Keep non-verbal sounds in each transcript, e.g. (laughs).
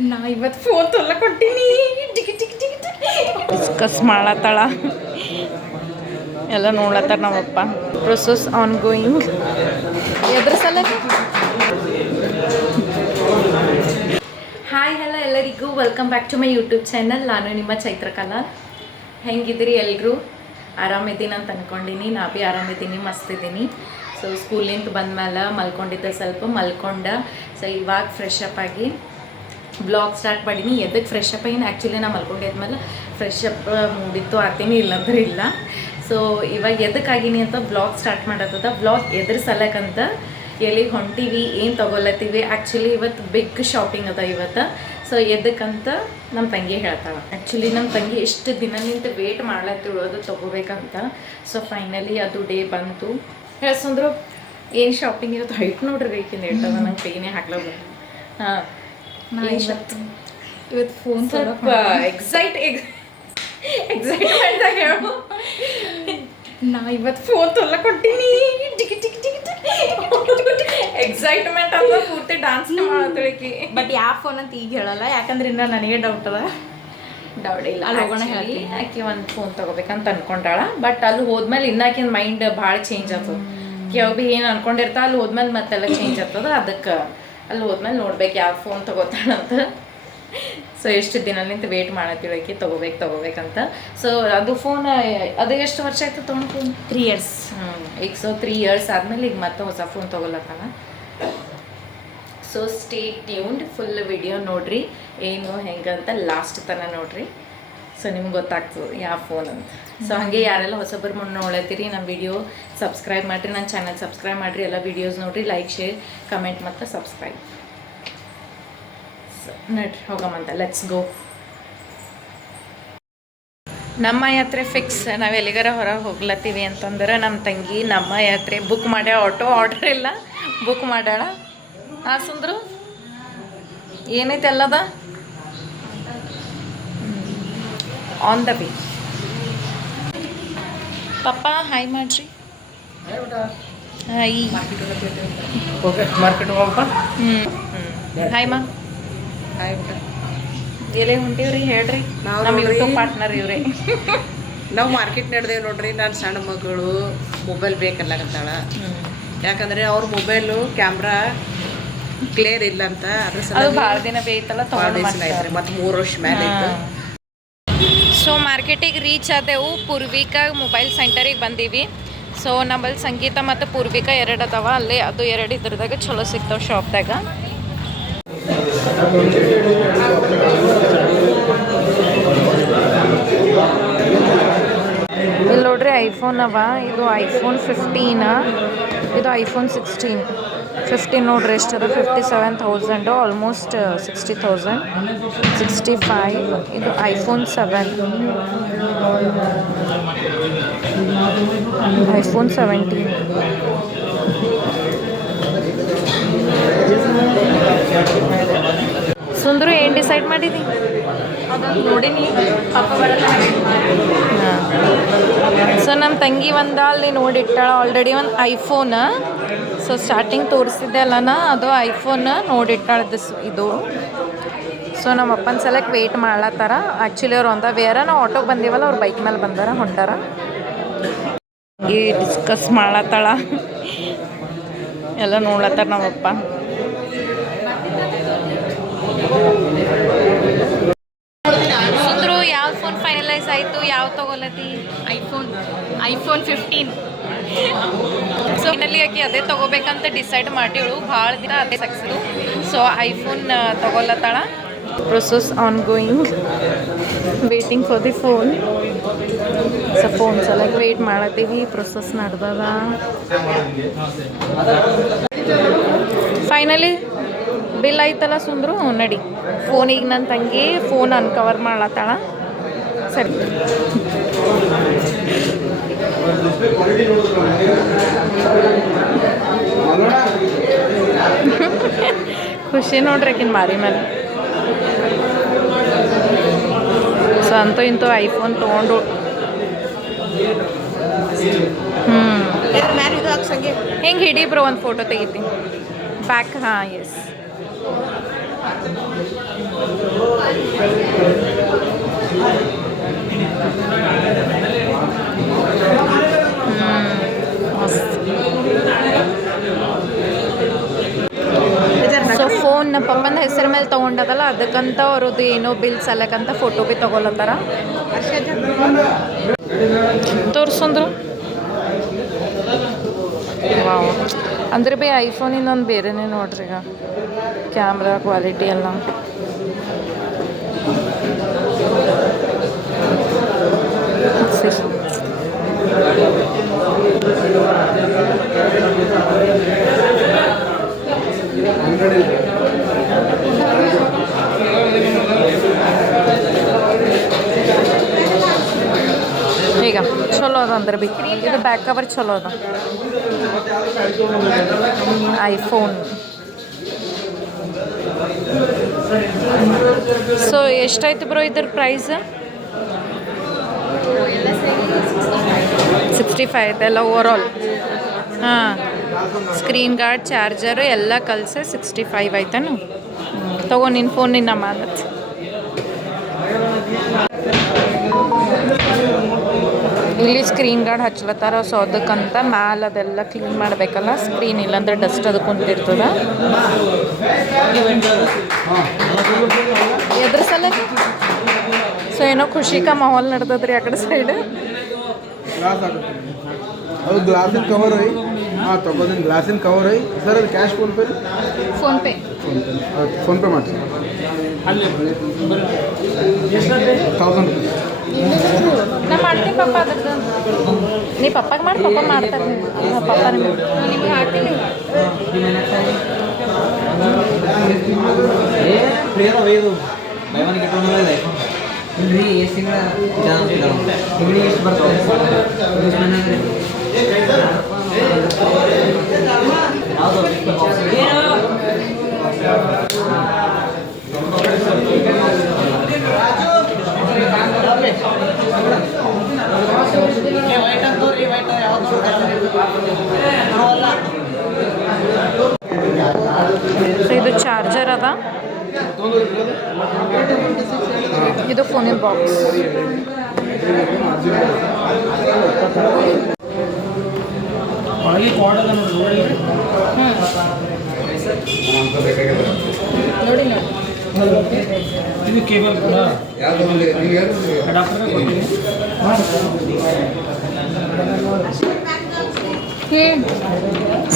ನಾ ಇವತ್ತು ಫೋನ್ ತೊಲ್ಲ ಕೊಟ್ಟಿನಿ ಡಿಸ್ಕಸ್ ಮಾಡತ್ತಾಳ. ಎಲ್ಲ ನೋಡ್ಲತ್ತಾರ ನಮ್ಮಪ್ಪ. ಪ್ರೊಸೆಸ್ ಆನ್ ಗೋಯಿಂಗ್ ಎದ್ರ ಸಲ ಹಾಯ್ ಹಲೋ ಎಲ್ಲರಿಗೂ. Welcome back to my YouTube channel ನಾನು ನಿಮ್ಮ ಚೈತ್ರಕಲಾ. ಹೆಂಗಿದ್ದೀರಿ ಎಲ್ಲರೂ ಆರಾಮಿದ್ದೀನಿ ಅಂತ ಅಂದ್ಕೊಂಡಿನಿ ನಾ ಭೀ ಆರಾಮಿದ್ದೀನಿ ಮಸ್ತಿದ್ದೀನಿ. ಸೊ ಸ್ಕೂಲಿಂದ ಬಂದ್ಮೇಲೆ ಮಲ್ಕೊಂಡಿದ್ದೆ ಸ್ವಲ್ಪ. ಮಲ್ಕೊಂಡ. ಸೊ ಇವಾಗ ಫ್ರೆಶ್ ಅಪ್ ಆಗಿ ಬ್ಲಾಗ್ ಸ್ಟಾರ್ಟ್ ಮಾಡೀನಿ. ಎದಕ್ಕೆ ಫ್ರೆಶ್ ಅಪ್ ಏನು ಆ್ಯಕ್ಚುಲಿ ನಾ ಮಲ್ಕೊಂಡಿದ್ಮೇಲೆ ಫ್ರೆಶ್ ಅಪ್ ಮೂಡಿತ್ತು. ಇಲ್ಲ ಇಲ್ಲಂದ್ರೆ ಇಲ್ಲ. ಸೊ ಇವಾಗ ಎದಕ್ಕಾಗಿನಿ ಅಂತ ಬ್ಲಾಗ್ ಸ್ಟಾರ್ಟ್ ಮಾಡತ್ತದ. ಬ್ಲಾಗ್ ಎದ್ರ ಸಲಕ್ಕಂತ ಎಲ್ಲಿಗೆ ಹೊಂಟೀವಿ, ಏನು ತೊಗೊಲತ್ತೀವಿ? ಆ್ಯಕ್ಚುಲಿ ಇವತ್ತು ಬಿಗ್ ಶಾಪಿಂಗ್ ಅದ ಇವತ್ತು. ಸೊ ಎದಕ್ಕಂತ ನಮ್ಮ ತಂಗಿ ಹೇಳ್ತಾಳೆ. ಆ್ಯಕ್ಚುಲಿ ನಮ್ಮ ತಂಗಿ ಎಷ್ಟು ದಿನದಿಂದ ವೇಟ್ ಮಾಡ್ಲತ್ತಿಳು ಅದು ತೊಗೋಬೇಕಂತ. ಸೊ ಫೈನಲಿ ಅದು ಡೇ ಬಂತು. ಹೇಳ್ಸಂದ್ರು, ಏನು ಶಾಪಿಂಗ್ ಇವತ್ತು ಹೈಟ್ ನೋಡ್ರಿ ಬೇಕಿಂದ ಹೇಳ್ತದ ನಂಗೆ ಪೇನೇ ಹಾಕ್ಲೋ ಹಾಂ. ಇವತ್ತು ಇವತ್ತು ಫೋನ್ ಸ್ವಲ್ಪ ಎಕ್ಸೈಟ್ ಎಕ್ಸೈಟ್ಮೆಂಟ್ ಹೇಳು ನಾ ಇವತ್ತು ಫೋನ್ ತೊಲ್ಲ ಕೊಟ್ಟಿನಿ ಟಿಕಿ ಟಿಕಿ ಟಿಕಿ ಎಕ್ಸೈಟ್ಮೆಂಟ್ ಅಂತ ಪೂರ್ತಿ ಡಾನ್ಸ್ ಮಾಡತ್ತಳಿಕಿ ಬಟ್ ಯಾವ ಫೋನ್ ಅಂತ ಈಗ ಹೇಳಲ್ಲ ಯಾಕಂದ್ರೆ ಇನ್ನ ನನಗೆ ಡೌಟ್ ಅದ ಡೌಟ್ ಇಲ್ಲ ಅಲ್ಲಿ ಹೋಗೋಣ ಹೇಳಿ. ಆಕಿ ಒಂದು ಫೋನ್ ತಗೋಬೇಕಂತ ಅನ್ಕೊಂಡಾಳ ಬಟ್ ಅಲ್ಲಿ ಹೋದ್ಮೇಲೆ ಇನ್ನ ಆಕಿನ ಮೈಂಡ್ ಭಾಳ ಚೇಂಜ್ ಆಗ್ತದ ಯಾವ ಭೀ ಏನು ಅನ್ಕೊಂಡಿರ್ತಾ ಅಲ್ಲಿ ಹೋದ್ಮೇಲೆ ಮತ್ತೆಲ್ಲ ಚೇಂಜ್ ಆಗ್ತದ ಅದಕ್ಕೆ ಅಲ್ಲಿ ಹೋದ್ಮೇಲೆ ನೋಡ್ಬೇಕು ಯಾವ ಫೋನ್ ತಗೋತಾಳಂತ ಸೊ ಎಷ್ಟು ದಿನ ನಿಂತು ವೇಟ್ ಮಾಡತ್ತೀವಿ ಆಕಿ ತಗೋಬೇಕು ತಗೋಬೇಕಂತ ಸೊ ಅದು ಫೋನ್ ಅದು ಎಷ್ಟು ವರ್ಷ ಆಯ್ತು ತೊಗೊಂಡು ಫೋನ್ ತ್ರೀ ಇಯರ್ಸ್ ಈಗ ಸೊ ತ್ರೀ ಇಯರ್ಸ್ ಆದಮೇಲೆ ಈಗ ಮತ್ತೆ ಹೊಸ phone ತೊಗೊಲತ್ತಾನ so stay tuned full video ನೋಡ್ರಿ. ಏನು ಹೆಂಗಂತ ಲಾಸ್ಟ್ ತನಕ ನೋಡ್ರಿ. ಸೊ ನಿಮ್ಗೆ ಗೊತ್ತಾಗ್ತದೆ ಯಾವ ಫೋನ್ ಅಂತ. ಸೊ ಹಾಗೆ ಯಾರೆಲ್ಲ ಹೊಸಬರು ನೋಡತ್ತೀರಿ, ನಮ್ಮ ವಿಡಿಯೋ ಸಬ್ಸ್ಕ್ರೈಬ್ ಮಾಡಿರಿ, ನನ್ನ ಚಾನಲ್ ಸಬ್ಸ್ಕ್ರೈಬ್ ಮಾಡಿರಿ, ಎಲ್ಲ ವಿಡಿಯೋಸ್ ನೋಡಿರಿ ಲೈಕ್ ಶೇರ್ ಕಮೆಂಟ್ ಮತ್ತು ಸಬ್ಸ್ಕ್ರೈಬ್ ಸೊ ನಡ್ರಿ ಹೋಗಮ್ಮಂತ ಲೆಟ್ಸ್ ಗೋ ನಮ್ಮ ಯಾತ್ರೆ ಫಿಕ್ಸ್ ನಾವು ಎಲ್ಲಿಗಾರ ಹೊರಗೆ ಹೋಗ್ಲತ್ತೀವಿ ಅಂತಂದ್ರೆ ನಮ್ಮ ತಂಗಿ ನಮ್ಮ ಯಾತ್ರೆ ಬುಕ್ ಮಾಡ್ಯಾ ಆಟೋ ಆರ್ಡ್ರ್ ಇಲ್ಲ. ಬುಕ್ ಮಾಡ್ಯಾಳ. ಆ ಸುಂದ್ರು? ಏನೈತೆ ಅಲ್ಲದ ಆನ್ ದ ಬಿ ಪಪ್ಪ ಹಾಯ್ ಮಾಡ್ರಿ. ಹಾಯ್ ಓಕೆ ಮಾರ್ಕೆಟ್ ಹೋಗಪ್ಪ ಹ್ಞೂ ಹಾಯ್ ಮಾ ಹಾಯ್ ಬಿಟ್ಟ ಎಲೆ ಹೊಂಟಿವ್ರಿ ಹೇಳ್ರಿ. (laughs) ನಾವ್ ನಮ್ಮ ಯೂಟ್ಯೂಬ್ ಪಾರ್ಟ್ನರ್ ಇವ್ರೆ. ನಾವು ಮಾರ್ಕೆಟ್ ನಡೆದೇವೆ ನೋಡ್ರಿ ನಾನು ಸಣ್ಣ ಮಗಳು ಮೊಬೈಲ್ ಬೇಕಲ್ಲ ಅಂತಾಳ ಯಾಕಂದ್ರೆ ಅವ್ರ ಮೊಬೈಲು ಕ್ಯಾಮ್ರಾ ಕ್ಲಿಯರ್ ಇಲ್ಲ ಅಂತ ಅದ್ರ ಸಲ ಭಾಳ ದಿನ ಬೇಯ್ತಲ್ಲ ತೊಗೊಂಡು ಮತ್ತೆ ಮೂರು ವರ್ಷ ಮೇಲೆ ಸೊ ಮಾರ್ಕೆಟಿಗೆ ರೀಚ್ ಆದೆವು. ಪೂರ್ವಿಕಾ ಮೊಬೈಲ್ ಸೆಂಟರಿಗೆ ಬಂದೀವಿ. ಸೊ ನಮ್ಮಲ್ಲಿ ಸಂಗೀತ ಮತ್ತು ಪೂರ್ವಿಕಾ ಎರಡು ಅದಾವ. ಅಲ್ಲಿ ಅದು ಎರಡು ಇದ್ರದಾಗ ಚಲೋ ಸಿಗ್ತಾವೆ ಶಾಪ್ದಾಗ ಇಲ್ಲಿ ನೋಡ್ರಿ ಐಫೋನ್ ಅವ? ಇದು ಐಫೋನ್ ಫಿಫ್ಟೀನ? ಇದು ಐಫೋನ್ ಸಿಕ್ಸ್ಟೀನ್. ಫಿಫ್ಟೀನ್ ನೋಡ್ರಿ, ಎಷ್ಟದ? Fifty seven thousand, almost sixty thousand sixty five, ಇದು ಐಫೋನ್ ಸೆವೆನ್. IPhone seventeen. ಸುಂದ್ರು, ಏನು ಡಿಸೈಡ್ ಮಾಡಿದಿ? ಸೊ ನಮ್ಮ ತಂಗಿ ಒಂದು ಅಲ್ಲಿ ನೋಡಿಟ್ಟಾಳ. ಆಲ್ರೆಡಿ ಒಂದು ಐಫೋನ್ ಸೊ ಸ್ಟಾರ್ಟಿಂಗ್ ತೋರಿಸಿದ್ದೆ ಅಲ್ಲನ? ಅದು ಐಫೋನ್ ನೋಡಿಟ್ಟಾಳ ದಿಸ್ ಇದು. ಸೊ ನಮ್ಮ ಅಪ್ಪನ ಸಲಕ್ಕೆ ವೆಯ್ಟ್ ಮಾಡ್ಲತ್ತಾರ. ಆ್ಯಕ್ಚುಲಿ ಅವ್ರು ಒಂದ ವೇರ ನಾವು ಆಟೋಗೆ ಬಂದೀವಲ್ಲ, ಅವ್ರು ಬೈಕ್ ಮೇಲೆ ಬಂದಾರ, ಹೊಂಟಾರ. ಈ ಡಿಸ್ಕಸ್ ಮಾಡ್ಲತ್ತಾಳ. ಎಲ್ಲ ನೋಡ್ಲತ್ತಾರ ನಮ್ಮಪ್ಪ ಸುಂದ್ರು ಯಾವ ಫೋನ್ ಫೈನಲೈಸ್ ಆಯಿತು ಯಾವ ತಗೊಲತಿ iPhone. IPhone fifteen. So finally ಆಕಿ ಅದೇ ತಗೋಬೇಕಂತ ಡಿಸೈಡ್ ಮಾಡಿಳು ಭಾಳ ದಿನ ಅದೇ ಸಕ್ಸಿದು so iPhone ತಗೋಲತ್ತಾಳ process on going waiting for the phone so phone ಸಲಕ್ಕೆ ವೇಟ್ ಮಾಡತ್ತೀವಿ. ಪ್ರೊಸೆಸ್ ನಡ್ದದ. ಫೈನಲಿ ಬಿಲ್ ಆಯ್ತಲ್ಲ ಸುಂದ್ರು? ನಡಿ. ಫೋನಿಗೆ ನನ್ನ ತಂಗಿ ಫೋನ್ ಅನ್ಕವರ್ ಮಾಡ್ಲತ್ತಾಳ ಸರಿ. (laughs) ಖುಷಿ ನೋಡ್ರಿ ಆಕಿನ ಮಾರಿ ಮೇಲೆ ಸೊ ಅಂತೂ ಇಂತೂ ಐಫೋನ್ ತೊಗೊಂಡು. ಹ್ಞೂ ಮ್ಯಾಲೆ ಇದು ಹಾಕ್ಸಂಗೆ ಹೆಂಗೆ ಹಿಡಿ ಬ್ರೋ ಒಂದು ಫೋಟೋ ತೆಗಿತೀನಿ ಬ್ಯಾಕ್ ಹಾಂ ಎಸ್ ಸೊ ಫೋನ್ ಪಪ್ಪನ ಹೆಸರ ಮೇಲೆ ತೊಗೊಂಡದಲ್ಲ, ಅದಕ್ಕಂತ ಅವ್ರದ್ದು ಏನೋ ಬಿಲ್ ಅಲ್ಲಕ್ಕಂತ ಫೋಟೋ ಬಿ ತೊಗೊಲತ್ತಾರ ತೋರ್ಸಂದ್ರು. ಅಂದ್ರೆ ಬಿ ಐಫೋನ್ ಇನ್ನೊಂದು ಬೇರೆನೇ ನೋಡ್ರಿ ಈಗ. ಕ್ಯಾಮ್ರಾ ಕ್ವಾಲಿಟಿ ಎಲ್ಲ. ಈಗ ಚಲೋ ಅದ ಅಂದ್ರೆ ಬಿ. ಇದು ಬ್ಯಾಕ್ ಕವರ್ ಚಲೋ ಅದ. ಐಫೋನ್ ಸೊ ಎಷ್ಟಾಯ್ತು ಬ್ರೋ ಇದ್ರ ಪ್ರೈಸ್ ಸಿಕ್ಸ್ಟಿ ಐತೆ ಎಲ್ಲ ಓವರ್ ಆಲ್ ಹಾಂ. ಸ್ಕ್ರೀನ್ ಗಾರ್ಡ್ ಚಾರ್ಜರು ಎಲ್ಲ ಕಲಸಿ ಸಿಕ್ಸ್ಟಿ ಫೈವ್ ಆಯ್ತಾನು? ತಗೋ ನಿನ್ನ ಫೋನ್ ನಿನ್ನ ಇಲ್ಲಿ ಸ್ಕ್ರೀನ್ ಗಾರ್ಡ್ ಹಚ್ಲತ್ತಾರ ಸೊ ಅದಕ್ಕಂತ ಮ್ಯಾಲ ಅದೆಲ್ಲ ಕ್ಲೀನ್ ಮಾಡಬೇಕಲ್ಲ ಸ್ಕ್ರೀನ್ ಇಲ್ಲಾಂದ್ರೆ ಡಸ್ಟ್ ಅದು ಕುಂತಿರ್ತದ ಎದ್ರ ಸಲ ಸೊ ಏನೋ ಖುಷಿಕ ಮಾಹೋಲ್ ನಡ್ದದ್ರಿ ಆ ಕಡೆ ಸೈಡ್ ಗ್ಲಾಸ್ ಆಗುತ್ತೆ ಅದು ಗ್ಲಾಸಿನ ಕವರ್ ಐ ಹಾಂ ತಗೋದಿನ ಗ್ಲಾಸಿನ ಕವರ್ ಐ ಸರ್ ಅದು cash PhonePe PhonePe PhonePe PhonePe ಮಾಡಿಸಿ ತೌಸಂಡ್ ರುಪೀಸ್ ನಾ ಮಾಡ್ತೀನಿ ಪಪ್ಪ ಅದ್ರದ್ದು ನೀ ಪಪ್ಪಗೆ ಮಾಡಿ ಪಪ್ಪ ಮಾಡ್ತಾರೆ ಅಲ್ಲ ಪಪ್ಪ ನಿಮ್ಗೆ ಹಾಕ್ತೀನಿ ಇಲ್ರಿ ಎಷ್ಟು ತಿಂಗಳ ತಿಂಗಳಿಗೆ ಎಷ್ಟು ಬರ್ತದೆ ಎಷ್ಟು ಮನೆಯಾಗ್ರಿ ಯಾವುದು ಸೊ ಇದು ಚಾರ್ಜರ್ ಅದ ಇದು ಫೋನಿನ ಬಾಕ್ಸ್ ಒಳಗೆ ಕೋಡ್ ಅದ ನೋಡಿ ನೋಡಿ. ನೋಡಿ ಇದು ಕೇಬಲ್ ಕೂಡ. ಅಡಾಪ್ಟರ್ ಕೊಡ್ತೀವಿ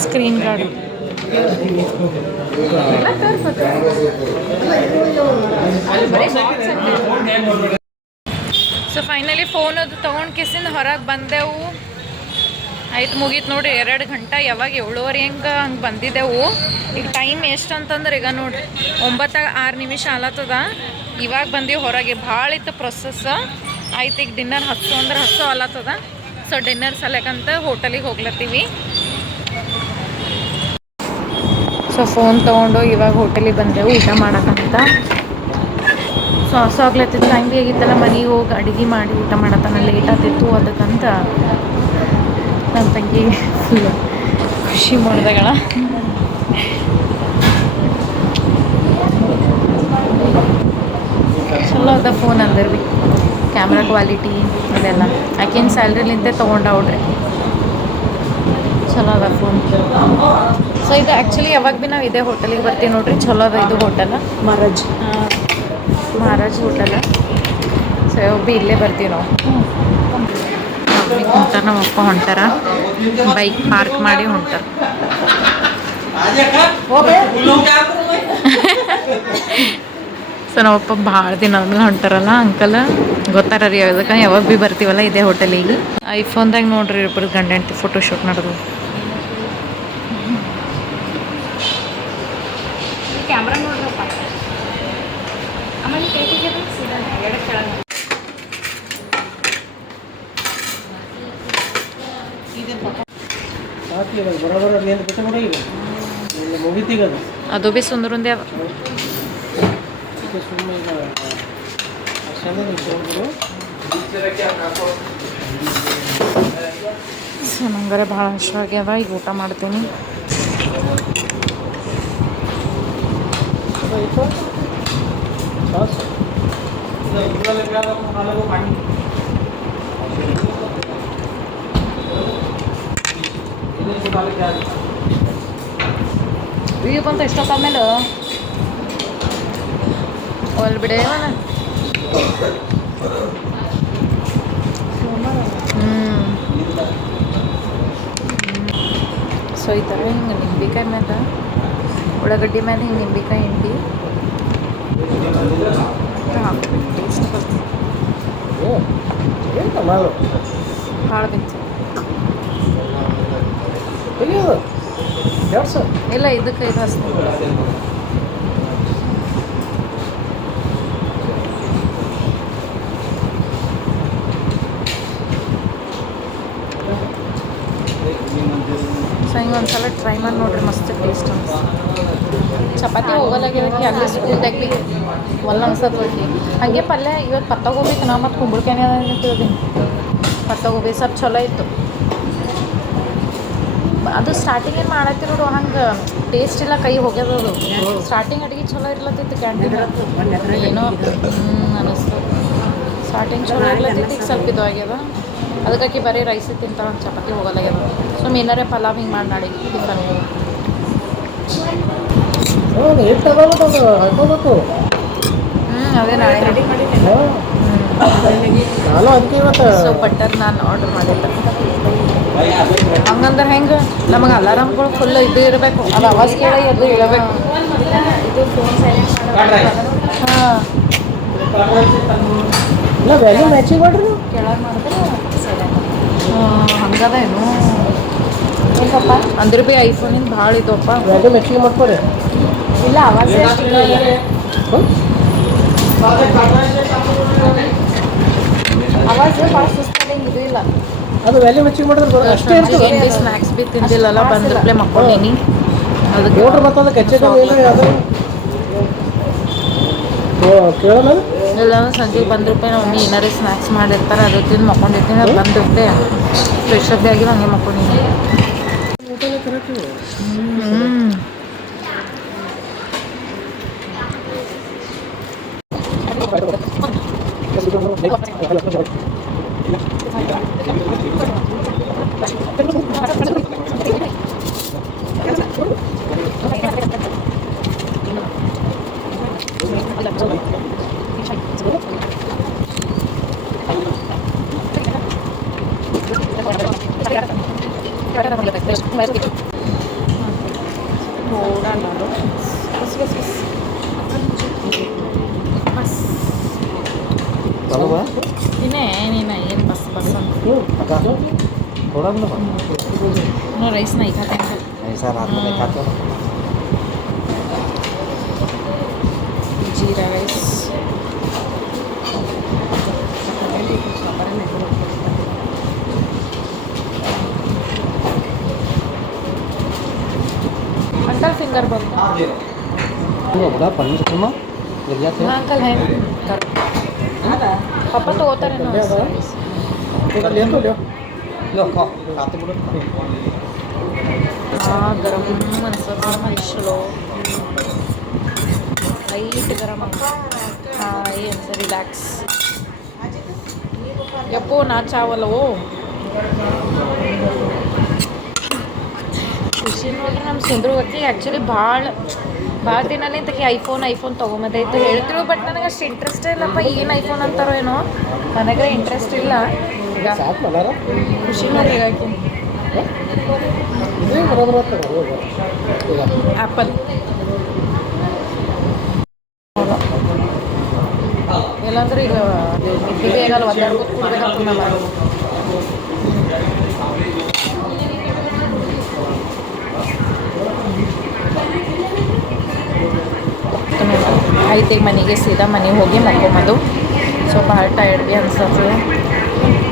screen guard so finally phone ಅದು ತಗೊಂಡ್ ಕಿಸಿಂದ ಹೊರಗೆ ಬಂದೆವು. ಆಯ್ತು ಮುಗೀತು ನೋಡ್ರಿ, ಎರಡು ಗಂಟೆ ಯಾವಾಗ ಏಳುವರೆ ಹೆಂಗೆ ಹಂಗೆ ಬಂದಿದ್ದೆವು ಈಗ ಟೈಮ್ ಎಷ್ಟು ಅಂತಂದ್ರೆ ಈಗ ನೋಡ್ರಿ, ಒಂಬತ್ತ ಆರು ನಿಮಿಷ ಆಲತ್ತದ. ಇವಾಗ ಬಂದೀವಿ ಹೊರಗೆ, ಭಾಳ ಇತ್ತು ಪ್ರೊಸೆಸ್ ಆಯ್ತು ಈಗ ಡಿನ್ನರ್ ಹತ್ತು ಅಂದ್ರೆ ಹತ್ತು ಆಲತ್ತದ. ಸೊ ಡಿನ್ನರ್ ಸಲಕಂತ ಹೋಟೆಲಿಗೆ ಹೋಗ್ಲತ್ತೀವಿ. ಸೊ ಫೋನ್ ತೊಗೊಂಡು ಇವಾಗ ಹೋಟೆಲಿಗೆ ಬಂದೆವು ಊಟ ಮಾಡಕ್ಕಂತ. ಸೊ ಹಸು ಆಗ್ಲತ್ತಿತ್ತು. ಹಂಗೆ ಆಗಿತ್ತಲ್ಲ, ಮನೆಗೆ ಹೋಗಿ ಅಡುಗೆ ಮಾಡಿ ಊಟ ಮಾಡತ್ತಾನ ಲೇಟ್ ಆಗ್ತಿತ್ತು. ಅದಕ್ಕಂತ ನನ್ನ ತಂಗಿ ಖುಷಿ ಮಾಡಿದಗಳ ಚಲೋ ಅದ ಫೋನ್ ಅಂದ್ರೆ ಬಿ. ಕ್ಯಾಮ್ರಾ ಕ್ವಾಲಿಟಿ ಅದೆಲ್ಲ ಆಕಿನ ಸ್ಯಾಲ್ರಿಲಿಂತೆ ತೊಗೊಂಡ ಚಲೋ ಅದ ಫೋನ್ ಸೊ ಇದು ಆ್ಯಕ್ಚುಲಿ ಯಾವಾಗ ಭೀ ನಾವು ಇದೇ ಹೋಟೆಲಿಗೆ ಬರ್ತೀವಿ ನೋಡ್ರಿ. ಚಲೋ ಅದ ಇದು hotel Maharaj. Maharaj hotel so ಯಾವಾಗ ಭೀ ಇಲ್ಲೇ ಬರ್ತೀವಿ ನಾವು. ಹೊಂಟಾರ ನಮ್ಮ ಅಪ್ಪ ಹೊಂಟಾರ. ಬೈಕ್ ಪಾರ್ಕ್ ಮಾಡಿ ಹೊಂಟಾರ. (laughs) ಸೊ ನಮ್ಮಪ್ಪ ಭಾಳ ದಿನ ಆದ್ಮೇಲೆ ಹೊಂಟಾರಲ್ಲ ಅಂಕಲ್ ಗೊತ್ತಾರ ರೀ ಯಾವ್ದಕ್ಕೆ ಯಾವಾಗ ಭೀ ಬರ್ತೀವಲ್ಲ ಇದೇ ಹೋಟೆಲಿಗೆ ಐಫೋನ್ದಾಗ ನೋಡ್ರಿ ಇಬ್ಬರು ಗಂಡ ಹೆಂಡತಿ ಫೋಟೋ ಶೂಟ್ ನಡೆದು ಕ್ಯಾಮ್ರಾ ನೋಡ್ರಪ್ಪ ಆಮೇಲೆ ಕೈ ತೆಗೆದು ಸೀದಾ ಎರಡು ಕೆಳಗೆ ಅದು ಬಿ ಸುಂದರುಂದೇ ತೊಗೊಂಡ್ರು ಸೊ ನಂಗಾರೆ ಭಾಳ ಹಶ್ವಾಗ್ಯದ ಈಗ ಊಟ ಮಾಡ್ತೀನಿ. ಸಾಸ್ ಈಗ ಬಂತು ಎಷ್ಟೊತ್ತಾದ್ಮೇಲೆ ಒಲ್ ಬಿಡೆ ಹ್ಞೂ ಸೊ ಈ ಥರ ಹಿಂಗೆ ನಿಂಬೆಕಾಯಿ ಮೇಲೆ ಉಳ್ಳಾಗಡ್ಡಿ ಮೇಲೆ ಹಿಂಗೆ ನಿಂಬೆಕಾಯಿ ಹಿಂಡಿ. ಭಾಳ ಸರ್? ಇಲ್ಲ ಇದಕ್ಕೆ ಇದು ಹಚ್ತೀನಿ ಸೊ ಹಿಂಗೆ ಒಂದ್ಸಲ ಟ್ರೈ ಮಾಡಿ ನೋಡ್ರಿ ಮಸ್ತ್ ಟೇಸ್ಟ್ ಚಪಾತಿ ಹೋಗಲಾಗ್ಯದಕ್ಕೆ ಅಲ್ಲಿ ಸ್ಕೂಲ್ದಾಗ ಭೀ ಒಲ್ಲ ಅನ್ಸತ್ ಹೋಗಿ ಪಲ್ಯ ಇವತ್ತು ಪತ್ತ ಗೋಬಿತ್ತು ನಾ ಮತ್ತು ಕುಂಬಳಕಾಯಿ ಅದ ಪತ್ತ ಗೋಬಿ ಸ್ವಲ್ಪ ಚಲೋ ಇತ್ತು. ಅದು ಸ್ಟಾರ್ಟಿಂಗ್ ಏನು ಮಾಡತ್ತಿರು ಹಂಗೆ ಟೇಸ್ಟ್ ಇಲ್ಲ, ಕೈ ಹೋಗ್ಯದದು ಸ್ಟಾರ್ಟಿಂಗ್ ಅಡುಗೆ ಚಲೋ ಇರ್ಲತ್ತಿತ್ತು ಕ್ಯಾಂಟೀನ್ ಏನೋ ಹ್ಞೂ ಅನಿಸ್ತು. ಸ್ಟಾರ್ಟಿಂಗ್ ಚಲೋ ಇರ್ಲತ್ತಿತ್ತು, ಈಗ ಸ್ವಲ್ಪ ಇದು ಆಗ್ಯದ. ಅದಕ್ಕೆ ಬರೀ ರೈಸ್ ತಿಂತಾವೆ ಚಪಾತಿ ಹೋಗಲಾಗ್ಯದ ಸೊ ಏನಾರೇ ಪಲಾವ್ ಹಿಂಗೆ ಮಾಡಿ ನಾಡಿಗೆ ಟಿಫನ್ ಎಷ್ಟು ಅದಲ್ಲ ಅದು? ಹಾಕೋಬೇಕು. ಹ್ಞೂ ಅದೇ ನಾಳೆ ರೆಡಿ ನಾನು ಅದಕ್ಕೆ ಇವತ್ತು ಸೊ ಬಟರ್ ನಾನು ಆರ್ಡರ್ ಮಾಡಿದ್ದೆ. ಹಂಗಂದ್ರೆ ಹೆಂಗೆ? ನಮಗೆ ಅಲಾರಾಮ್ಗಳು ಫುಲ್ ಇದು ಇರಬೇಕು. ಅದು ಅವಾಜ್ ಕೇಳಿ ಅದು ಇರಬೇಕು ಹಾಂ. ಇಲ್ಲ ವ್ಯಾಲ್ಯೂ ಮ್ಯಾಚಿಂಗ್ ಮಾಡ್ರಿ ನೀವು. ಕೆಳಗೆ ಮಾಡಿದ್ರೆ ಹಂಗದ ಏನು? ಏನಪ್ಪ? ಅಂದ್ರೆ ಭೀ ಐಫೋನಿಂದ ಭಾಳ ಇದಪ್ಪ. ವ್ಯಾಲ್ಯೂ ಮ್ಯಾಚಿಂಗ್ ಮಾಡ್ಕೊರಿ. ಇಲ್ಲ ಆವಾಜ್ ಹ್ಞೂ ಆವಾಜ್ ಭಾಳ ಸುಸ್ತಾದಂಗೆ ಇದು ಇಲ್ಲ. ಅದು ವ್ಯಾಲ್ಯೂ ಮ್ಯಾಚಿಂಗ್ ಮಾಡಿದ್ರೆ ಬರೋ ಅಷ್ಟೇ ಇರ್ತದೆ. ಏನು ಬಿ ಸ್ನ್ಯಾಕ್ಸ್ ತಿಂದಿಲ್ಲಲ್ಲ ಬಂದ್ರಪ್ಲೆ ಮಕ್ಕೊಂಡೀನಿ ಅದಕ್ಕೆ ನೋಡ್ರಿ ಮತ್ತೆ ಅದಕ್ಕೆ ಹೆಚ್ಚೆ ಕಮ್ಮಿ ಇಲ್ಲ ಅದು? ಕೇಳೋಣ ಇಲ್ಲ ಸಂಜೆ ಬಂದ ರೂಪಾಯಿ ನಮ್ಮ ಮಮ್ಮಿ ಏನಾರೇ ಸ್ನ್ಯಾಕ್ಸ್ ಮಾಡಿರ್ತಾರೆ ಅದು ತಿಂದು ಮಕ್ಕೊಂಡಿರ್ತೀನಿ ಅದು ಬಂದ ರೂಪಾಯಿ ಫ್ರೆಶ್ ಅಪ್ ಆಗಿ ಹಂಗೆ ಮಕ್ಕೊಂಡಿನಿ. ಹ್ಞೂ ano rice na ikatin ko ay sarap na ikat rice antal finger bomb ano ba pa ni sumo Ya, Angkel tuh otak ya, no? Lihat tuh, dia. ಗರಂ ಅನ್ಸತ್ತೆ ಮನುಷ್ಯರು ಲೈಟ್ ಗರಂ ಏನು ರಿಲ್ಯಾಕ್ಸ್ ಯಪ್ಪೋ, ನಾ ಚಾವಲ್ಲವೋ ಖುಷಿ ನೋಡ್ರಿ ನಮ್ಮ ಸಿಂಧುವರ್ತಿ ಆ್ಯಕ್ಚುಲಿ ಭಾಳ ಭಾಳ ದಿನಲಿಂತಕ್ಕೆ ಐಫೋನ್ ಐಫೋನ್ ತೊಗೊಂಬಂದೈತೆ ಹೇಳ್ತಿರು ಬಟ್ ನನಗೆ ಅಷ್ಟು ಇಂಟ್ರೆಸ್ಟೇ ಇಲ್ಲಪ್ಪ, ಏನು ಐಫೋನ್ ಅಂತಾರೋ ಏನೋ. ನನಗೆ ಇಂಟ್ರೆಸ್ಟ್ ಇಲ್ಲ. ಆ್ಯಪಲ್ ಈಗ ನಿದ್ದೆ ಒಂದೆರಡು ಕೂತ್ಕೊಳ್ಬೇಕಾಗ್ತದೆ ಈಗ. ಮನೆಗೆ ಸೀದಾ ಮನೆಗೆ ಹೋಗಿ ಮಲ್ಕೊಂಬಂದು. ಸೊ ಭಾಳ ಟಯರ್ಡ್ ಭೀ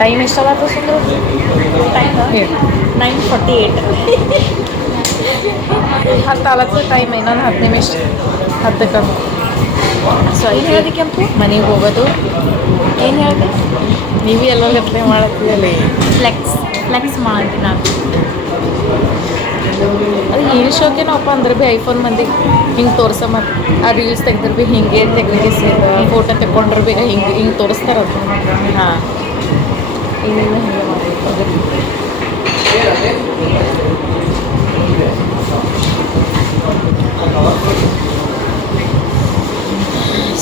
ಟೈಮ್ ಎಷ್ಟಾಗತ್ತೆ ಸುಂದ್ರು ಟೈಮ್ ನೈನ್ ಫಾರ್ಟಿ ಏಯ್ಟ್ ಹತ್ತು ಆಲತ್ತು ಟೈಮ್ ಇನ್ನೊಂದು ಹತ್ತು ನಿಮಿಷ. ಹತ್ತಕ್ಕೆ. ಸೊ ಐದು ಕೆಂಪು? ಮನೆಗೆ ಹೋಗೋದು. ಏನು ಹೇಳಿದೆ? ನೀವೇ ಎಲ್ಲ ಲೆಕ್ಕ ಮಾಡತ್ತೀವಲ್ಲಿ ಫ್ಲೆಕ್ಸ್ ಫ್ಲೆಕ್ಸ್ ಮಾಡ್ತೀನಿ ನಾನು ಅದು ಏನು ಶೋಕೇನಪ್ಪ ಅಂದ್ರೆ ಭೀ ಐಫೋನ್ ಮಂದಿ ಹಿಂಗೆ ತೋರ್ಸ ಮತ್ತು ಆ ರೀಲ್ಸ್ ತೆಗೆದ್ರೆ ಭೀ ಹಿಂಗೆ ತೆಗಿಸಿದ ಫೋಟೋ ತೆಕ್ಕೊಂಡ್ರೆ ಭೀ ಹಿಂಗೆ ಹಿಂಗೆ ತೋರಿಸ್ತಾರ ಹಾಂ.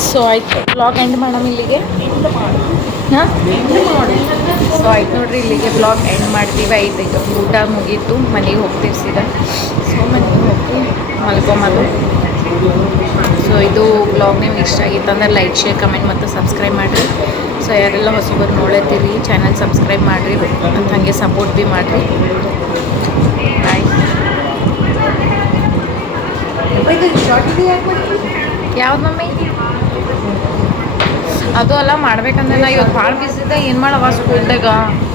ಸೊ ಆಯ್ತು. ಬ್ಲಾಗ್ ಎಂಡ್ ಮಾಡಮ್ ಇಲ್ಲಿಗೆ? ಹಾಂ? ಸೊ ಆಯ್ತು ನೋಡ್ರಿ, ಇಲ್ಲಿಗೆ ಬ್ಲಾಗ್ ಎಂಡ್ ಮಾಡ್ತೀವಿ. ಆಯ್ತು ಊಟ ಮುಗೀತು. ಮನೆಗೆ ಹೋಗ್ತೀವಿ ಸೀದಾ. ಸೊ ಮನೆಗೆ ಹೋಗಿ ಮಲ್ಕೊಂಬದು ಸೊ ಇದು ಬ್ಲಾಗ್ ನಿಮ್ಗೆ ಇಷ್ಟ ಆಗಿತ್ತು ಅಂದ್ರೆ ಲೈಕ್ ಶೇರ್ ಕಮೆಂಟ್ ಮತ್ತು ಸಬ್ಸ್ಕ್ರೈಬ್ ಮಾಡಿರಿ. ಸೊ ಯಾರೆಲ್ಲ ಹೊಸಬರು ನೋಡತ್ತೀರಿ ಚಾನಲ್ ಸಬ್ಸ್ಕ್ರೈಬ್ ಮಾಡಿರಿ, ಅಂತ ಹಾಗೆ ಸಪೋರ್ಟ್ ಭೀ ಮಾಡಿರಿ. ಯಾವ್ದು ಮಮ್ಮಿ? ಅದು ಎಲ್ಲ ಮಾಡ್ಬೇಕಂದ್ರೆ ನಾ ಇವತ್ತು ಭಾಳ ಬಿಸಿ ಇದೆ ಏನು ಮಾಡವ ಸ್ಕೂಲ್ದಾಗ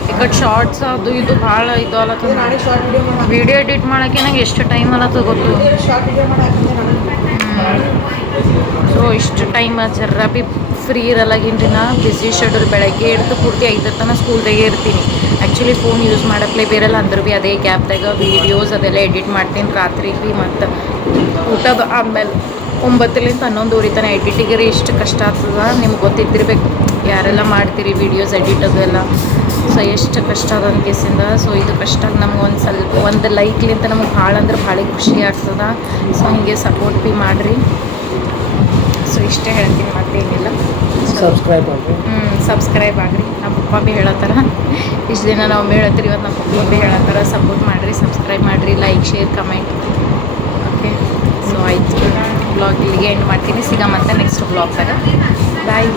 ಈ ಕಡೆ ಶಾರ್ಟ್ಸ್ ಅದು ಇದು ಭಾಳ ಇದು ಅಲ್ಲ ವಿಡಿಯೋ ಎಡಿಟ್ ಮಾಡೋಕ್ಕೆ ನಂಗೆ ಎಷ್ಟು ಟೈಮ್ ಅಲ್ಲ ಗೊತ್ತು. ಸೊ ಇಷ್ಟು ಟೈಮ್ ಜರ ಬಿ ಫ್ರೀ ಇರಲ್ಲಾಗಿನ್ರಿ ನಾ ಬಿಸಿ ಶೆಡ್ಯೂಲ್ ಬೆಳಗ್ಗೆ ಹಿಡ್ದು ಪೂರ್ತಿ ಐದರ ತನಕ ಸ್ಕೂಲ್ದಾಗೆ ಇರ್ತೀನಿ. ಆ್ಯಕ್ಚುಲಿ ಫೋನ್ ಯೂಸ್ ಮಾಡಪ್ಲೇ ಬೇರೆಲ್ಲ ಅಂದ್ರೆ ಭೀ ಅದೇ ಗ್ಯಾಪ್ದಾಗ ವೀಡಿಯೋಸ್ ಅದೆಲ್ಲ ಎಡಿಟ್ ಮಾಡ್ತೀನಿ. ರಾತ್ರಿ ಭೀ ಮತ್ತು ಊಟದ ಆಮೇಲೆ ಒಂಬತ್ತರಿಂದ ಹನ್ನೊಂದುವರೆ ತನಕ ಎಡಿಟಿಗೆ ಎಷ್ಟು ಕಷ್ಟ ಆಗ್ತದ. ನಿಮ್ಗೆ ಗೊತ್ತಿದ್ದಿರ್ಬೇಕು. ಯಾರೆಲ್ಲ ಮಾಡ್ತೀರಿ ವೀಡಿಯೋಸ್ ಎಡಿಟ್ ಅದೆಲ್ಲ ಸೊ ಎಷ್ಟು ಕಷ್ಟ ಅದ ಕೇಸಿಂದ ಸೊ ಇದು ಕಷ್ಟ ನಮ್ಗೆ ಒಂದು ಸ್ವಲ್ಪ, ಒಂದು ಲೈಕ್ಲಿಂತ ನಮಗೆ ಭಾಳ ಅಂದ್ರೆ ಭಾಳ ಖುಷಿ ಆಗ್ತದ. ಸೊ ಹಿಂಗೆ ಸಪೋರ್ಟ್ ಭೀ ಮಾಡಿರಿ. ಇಷ್ಟೇ ಹೇಳ್ತೀನಿ ಮತ್ತೇನಿಲ್ಲ ಸಬ್ಸ್ಕ್ರೈಬ್ ಮಾಡಿ ಹ್ಞೂ ಸಬ್ಸ್ಕ್ರೈಬ್ ಆಗಿರಿ. ನಮ್ಮ ಪಪ್ಪ ಭೀ ಹೇಳತ್ತಾರ. ಇಷ್ಟು ದಿನ ನಾವು ಹೇಳತ್ತೀರಿ ಇವತ್ತು ನಮ್ಮ ಪಪ್ಪ ಭೀ ಹೇಳತ್ತಾರ ಸಪೋರ್ಟ್ ಮಾಡಿರಿ ಸಬ್ಸ್ಕ್ರೈಬ್ ಮಾಡಿರಿ like share comment okay so ಆಯ್ತು. ಬ್ಲಾಗ್ ಇಲ್ಲಿಗೆ ಎಂಡ್ ಮಾಡ್ತೀನಿ. ಸಿಗಮಂತ ನೆಕ್ಸ್ಟ್ ಬ್ಲಾಗ್ದಾಗ ಬಾಯ್